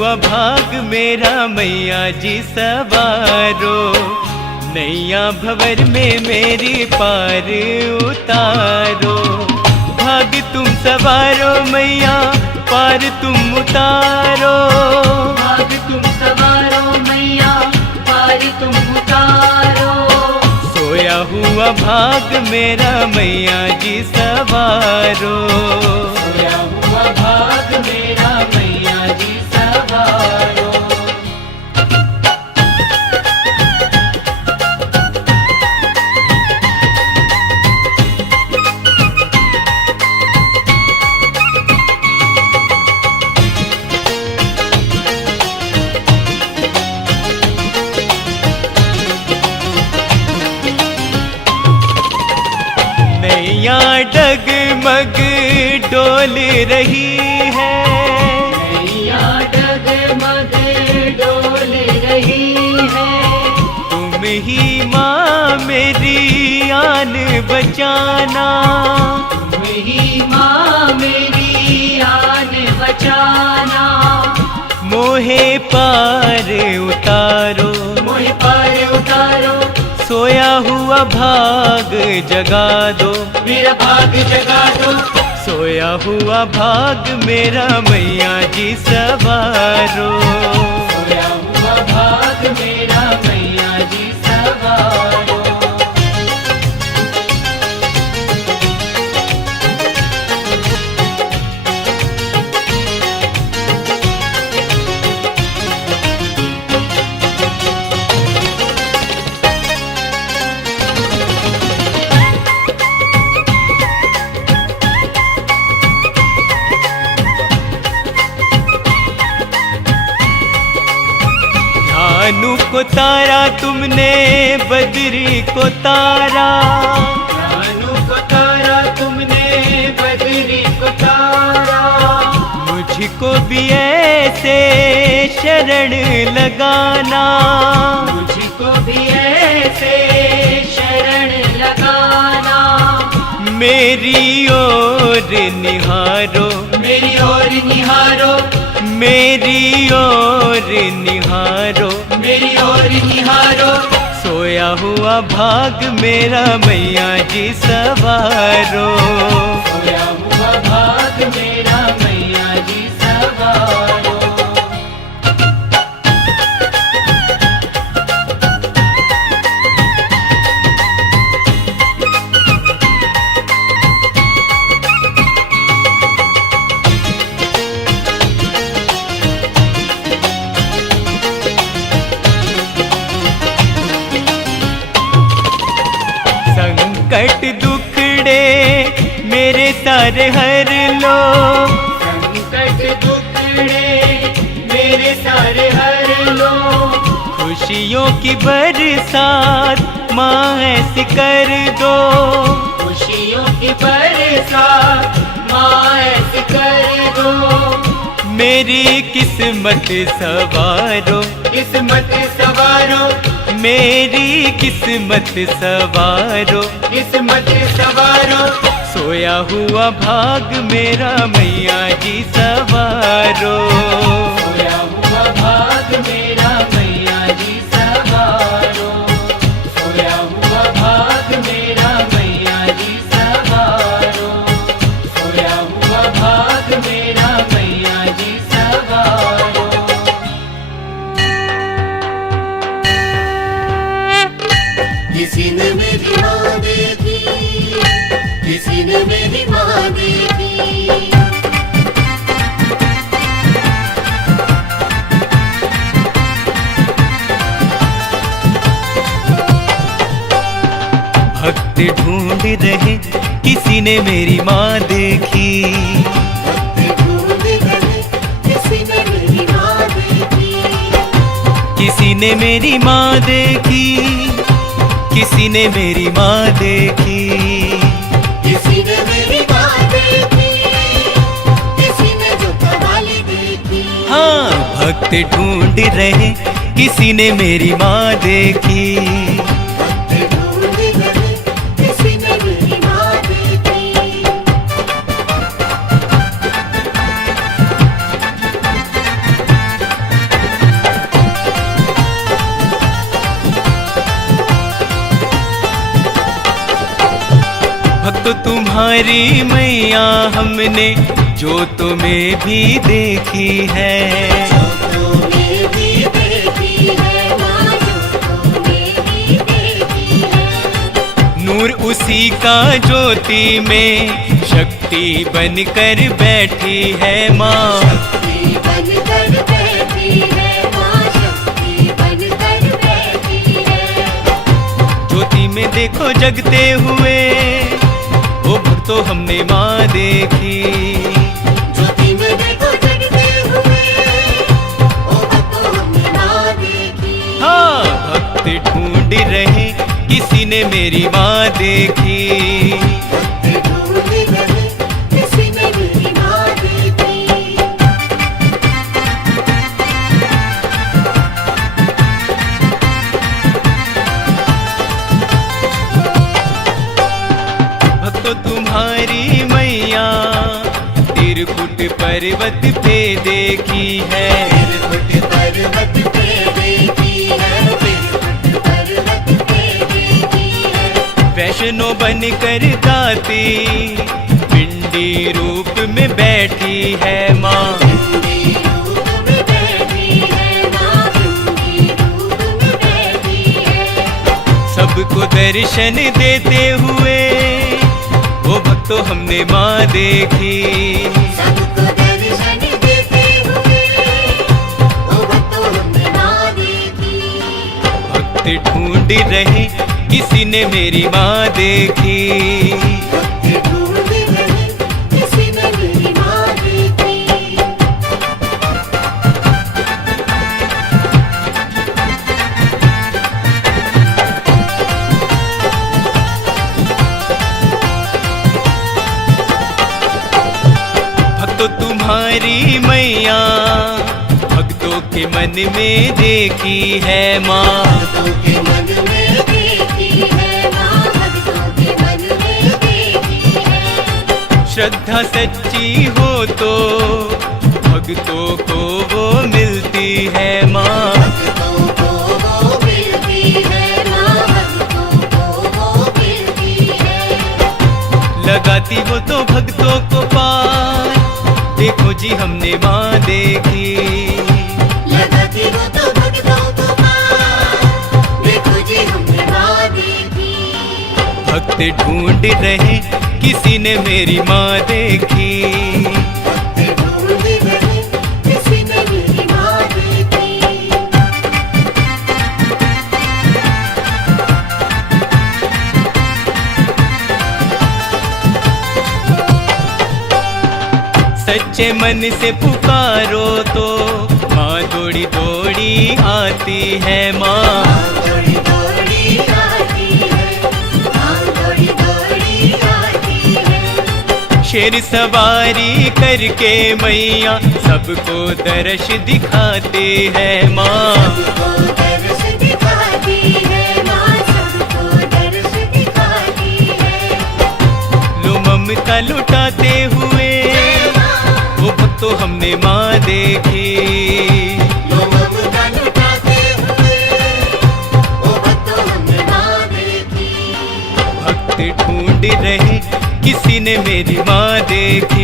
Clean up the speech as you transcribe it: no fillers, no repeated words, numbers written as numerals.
हुआ भाग मेरा मैया जी सवारो, नैया भंवर में मेरी पार उतारो। भाग तुम सवारो मैया पार तुम उतारो, भाग तुम सवारो मैया पार तुम उतारो। सोया हुआ भाग मेरा मैया जी सवारो, सोया हुआ भाग मेरा मैया जी सवारो। नैया डगमग डोल रही है, नैया डगमग डोल रही है। तुम ही माँ मेरी आन बचाना, तुम ही माँ मेरी आन बचाना। मोहे पार उतारो, मोहे पार उतारो। सोया हुआ भाग जगा दो, मेरा भाग जगा दो। सोया हुआ भाग मेरा मैया जी सवारो, सोया हुआ भाग मेरा मैया जी सवारो। भानु को तारा तुमने बदरी को तारा, भानु को तारा तुमने बदरी को तारा। मुझको भी ऐसे शरण लगाना, मुझको भी ऐसे शरण लगाना। मेरी ओर निहारो, मेरी ओर निहारो। मेरी ओर निहारो, मेरी ओर निहारो। सोया हुआ भाग मेरा मैया जी सवारो, सोया हुआ भाग मेरा मैया जी सवारो। संकट दुखड़े मेरे सारे हर लो, संकट दुखड़े मेरे सारे हर लो। खुशियों की बरसात माँ ऐसी कर दो, खुशियों की बरसात माँ ऐसी कर दो। मेरी किस्मत सवारो, किस्मत सवारो। मेरी किस्मत सवारो, किस्मत सवारो। सोया हुआ भाग मेरा मैया जी सवारो, सोया हुआ भाग मेरा मैया जी सवारो। सोया हुआ भाग मेरा मैया जी सवारो। सोया हुआ भाग मेरा मैया जी सवारो। किसी ने मेरी माँ देखी, किसी ने मेरी माँ देखी। भक्त ढूंढ रहे किसी ने मेरी माँ देखी, भक्त ढूंढ रहे किसी ने मेरी माँ देखी। किसी ने मेरी माँ देखी, किसी ने मेरी माँ देखी। किसी ने मेरी माँ देखी, किसी ने जो कवाली देखी। हाँ भक्त ढूंढ रहे किसी ने मेरी माँ देखी, भक्त ढूंढ रहे किसी ने मेरी माँ देखी। तुम्हारी मैया हमने जो तुम्हें भी देखी है। जो तूने भी देखी है माँ, जो तूने भी देखी है। नूर उसी का ज्योति में शक्ति बनकर बैठी है माँ। शक्ति बनकर बैठी है माँ, शक्ति बनकर बैठी है। ज्योति में देखो जगते हुए वो भक्तों हमने माँ देखी। ज्योति में देखो जगते हुए ओ भक्तों हमने माँ देखी। हाँ, भक्त ढूंढ रहे किसी ने मेरी माँ देखी। भक्त ढूंढ रहे किसी ने मेरी माँ देखी। भक्तों तुम्हारी मैया तिरकुट पर्वत पे देखी है। तिरकुट पर्वत पे देखी है, तिरकुट पर्वत पे देखी है। वैष्णो बनकर गाती पिंडी रूप में बैठी है माँ। पिंडी रूप में बैठी है माँ, पिंडी रूप में बैठी है। सबको दर्शन देते हुए वो भक्तों हमने माँ देखी। सबको दर्शन देते हुए ओ भक्तों हमने माँ देखी। भक्त ढूंढ रहे किसी ने मेरी माँ देखी। भक्त ढूंढ रहे किसी ने मेरी माँ देखी। भक्तों तुम्हारी मैया भक्तों के मन में देखी है माँ। भक्तों के मन में देखी है माँ, भक्तों के मन में देखी है। श्रद्धा सच्ची हो तो भक्तों को वो मिलती है माँ। भक्तों को वो मिलती है माँ, भक्तों को वो मिलती है। लगाती वो तो भक्तों को पार, देखो जी हमने माँ देखी। लगाती वो तो भक्तों को पार, देखो जी हमने माँ देखी। भक्त ढूंढ रहे किसी ने मेरी माँ देखी। भक्त ढूंढ रहे किसी ने मेरी माँ देखी। सच्चे मन से पुकारो तो माँ दौड़ी दौड़ी आती है माँ। दौड़ी दौड़ी आती है माँ, दौड़ी दौड़ी आती है। शेर सवारी करके मैया सबको दर्श दिखाते है माँ। सबको दर्श दिखाती है माँ, सबको दर्श दिखाती है। लो ममता लुटाते हुए वो भक्तों हमने माँ देखी। लो ममता लुटाते हुए ओ भक्तों हमने माँ देखी। भक्त ढूंढ रहे किसी ने मेरी माँ देखी।